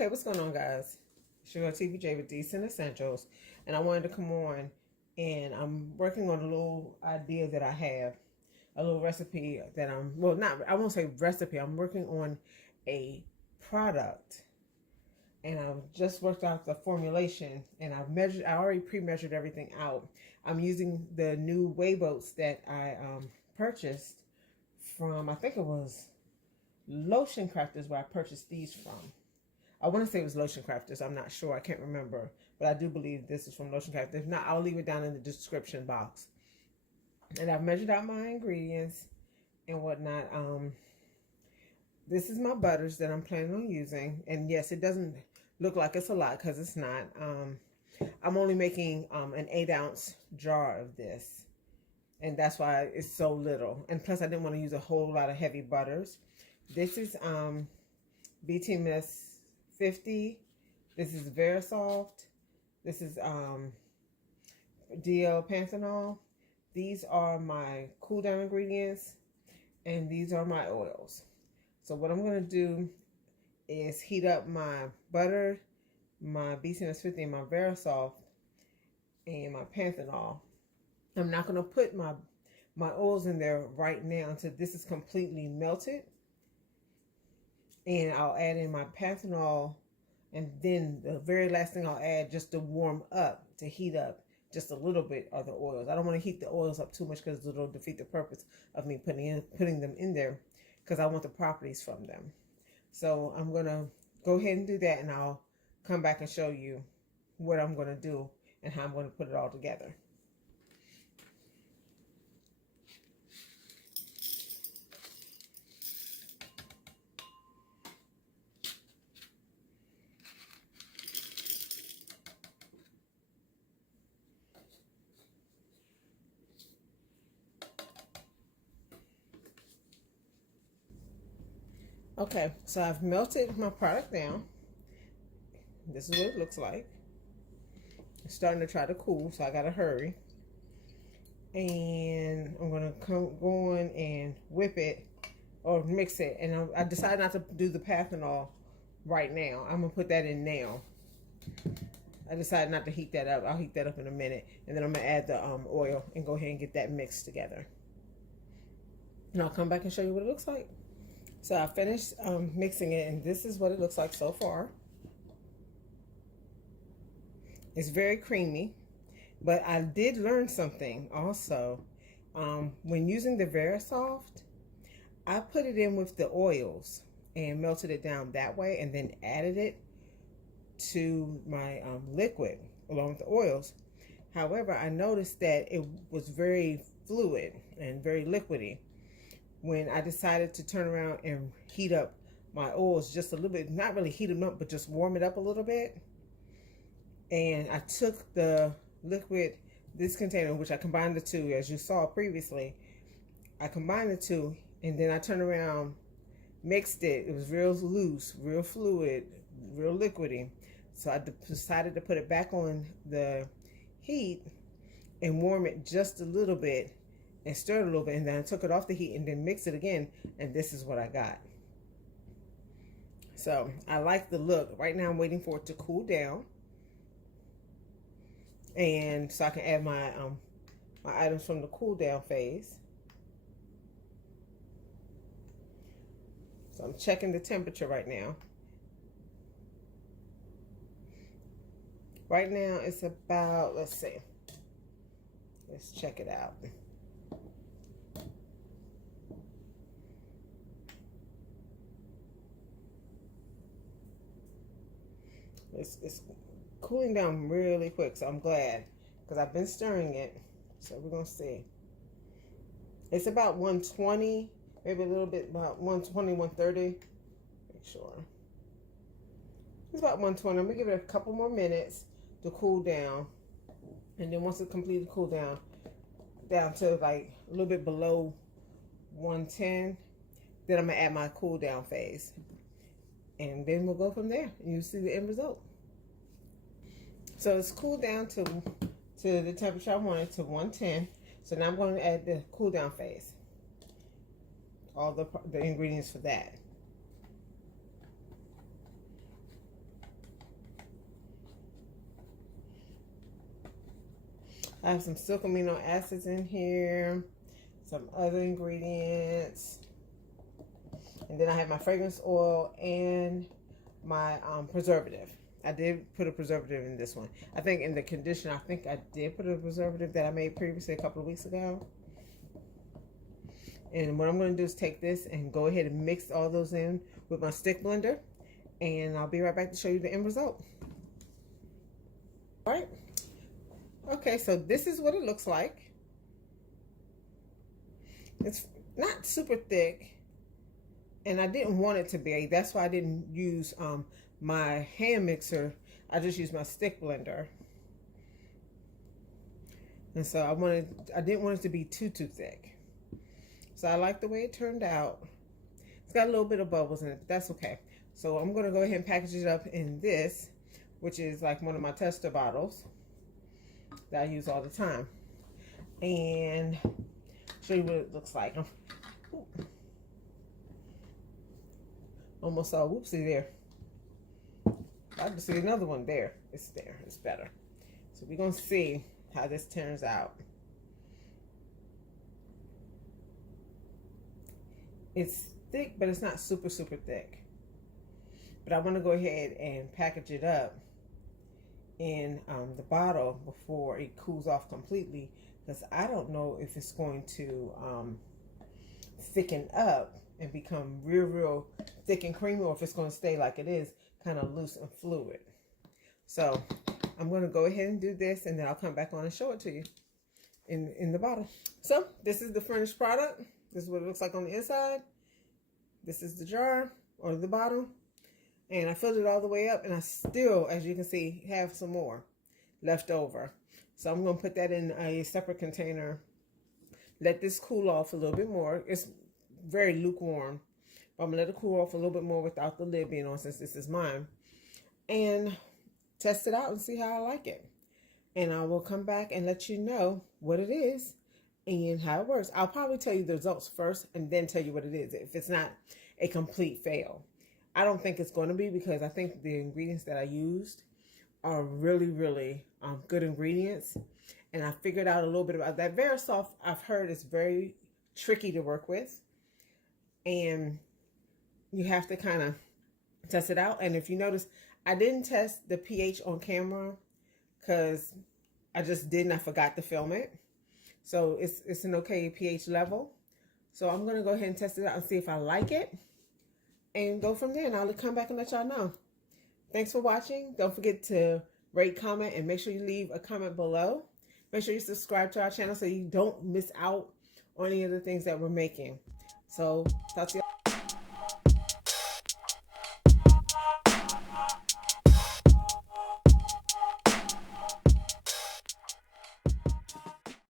Okay, what's going on, guys? It's your girl TVJ with Decent Essentials, and I wanted to come on, and I'm working on a little idea that I have, a little recipe that I won't say recipe, I'm working on a product, and I've just worked out the formulation, and I already pre-measured everything out. I'm using the new whey boats that I purchased from, I think it was Lotion Crafters, where I purchased these from. I want to say it was Lotion Crafters. I'm not sure. I can't remember. But I do believe this is from Lotion Crafters. If not, I'll leave it down in the description box. And I've measured out my ingredients and whatnot. This is my butters that I'm planning on using. And yes, it doesn't look like it's a lot because it's not. I'm only making an 8-ounce jar of this. And that's why it's so little. And plus, I didn't want to use a whole lot of heavy butters. This is BT Miss 50. This is Verisoft. This is DL Panthenol. These are my cool down ingredients, and these are my oils. So what I'm going to do is heat up my butter, my BT Miss 50, and my Verisoft, and my Panthenol. I'm not going to put my oils in there right now until this is completely melted. And I'll add in my Panthenol, and then the very last thing I'll add just to warm up, to heat up just a little bit, are the oils. I don't want to heat the oils up too much because it'll defeat the purpose of me putting them in there, because I want the properties from them. So I'm going to go ahead and do that, and I'll come back and show you what I'm going to do and how I'm going to put it all together. Okay, so I've melted my product down. This is what it looks like. It's starting to try to cool, so I gotta hurry. And I'm gonna go in and whip it or mix it. And I decided not to do the Panthenol right now. I'm gonna put that in now. I decided not to heat that up. I'll heat that up in a minute, and then I'm gonna add the oil and go ahead and get that mixed together. And I'll come back and show you what it looks like. So I finished mixing it, and this is what it looks like so far. It's very creamy, but I did learn something also. When using the Verisoft, I put it in with the oils and melted it down that way, and then added it to my liquid along with the oils. However, I noticed that it was very fluid and very liquidy when I decided to turn around and heat up my oils just a little bit. Not really heat them up, but just warm it up a little bit. And I took the liquid, this container, which I combined the two, as you saw previously. I combined the two, and then I turned around, mixed it. It was real loose, real fluid, real liquidy. So I decided to put it back on the heat and warm it just a little bit and stir it a little bit, and then I took it off the heat and then mixed it again, and this is what I got. So I like the look. Right now I'm waiting for it to cool down, and so I can add my my items from the cool down phase. So I'm checking the temperature right now. Right now it's about, let's see, let's check it out. It's cooling down really quick, so I'm glad, because I've been stirring it. So we're gonna see. It's about 120, maybe a little bit, about 120, 130. Make sure. It's about 120. I'm gonna give it a couple more minutes to cool down, and then once it completely cool down to like a little bit below 110, then I'm gonna add my cool down phase, and then we'll go from there, and you'll see the end result. So it's cooled down to the temperature I wanted, to 110. So now I'm going to add the cool down phase, all the ingredients for that. I have some silk amino acids in here, some other ingredients, and then I have my fragrance oil and my preservative. I did put a preservative in this one. I think in the conditioner, I think I did put a preservative that I made previously a couple of weeks ago. And what I'm going to do is take this and go ahead and mix all those in with my stick blender. And I'll be right back to show you the end result. All right. Okay, so this is what it looks like. It's not super thick, and I didn't want it to be. That's why I didn't use my hand mixer. I just used my stick blender. And so I didn't want it to be too thick. So I like the way it turned out. It's got a little bit of bubbles in it, but that's okay. So I'm going to go ahead and package it up in this, which is like one of my tester bottles that I use all the time. And show you what it looks like. Almost saw a whoopsie there. I just see another one there. It's there. It's better. So we're going to see how this turns out. It's thick, but it's not super thick. But I want to go ahead and package it up in the bottle before it cools off completely, because I don't know if it's going to thicken up and become real thick and creamy, or if it's going to stay like it is, kind of loose and fluid. So I'm going to go ahead and do this, and then I'll come back on and show it to you in the bottle. So this is the finished product. This is what it looks like on the inside. This is the jar or the bottle. And I filled it all the way up, and I still, as you can see, have some more left over. So I'm going to put that in a separate container. Let this cool off a little bit more. It's very lukewarm, but I'm going to let it cool off a little bit more without the lid being on, since this is mine. And test it out and see how I like it. And I will come back and let you know what it is and how it works. I'll probably tell you the results first and then tell you what it is if it's not a complete fail. I don't think it's going to be, because I think the ingredients that I used are really good ingredients. And I figured out a little bit about that. Verisoft, I've heard, is very tricky to work with. And you have to kind of test it out. And if you notice, I didn't test the pH on camera because I just didn't. I forgot to film it. So it's an okay pH level. So I'm going to go ahead and test it out and see if I like it. And go from there, and I'll come back and let y'all know. Thanks for watching. Don't forget to rate, comment, and make sure you leave a comment below. Make sure you subscribe to our channel so you don't miss out on any of the things that we're making. So, talk to y'all.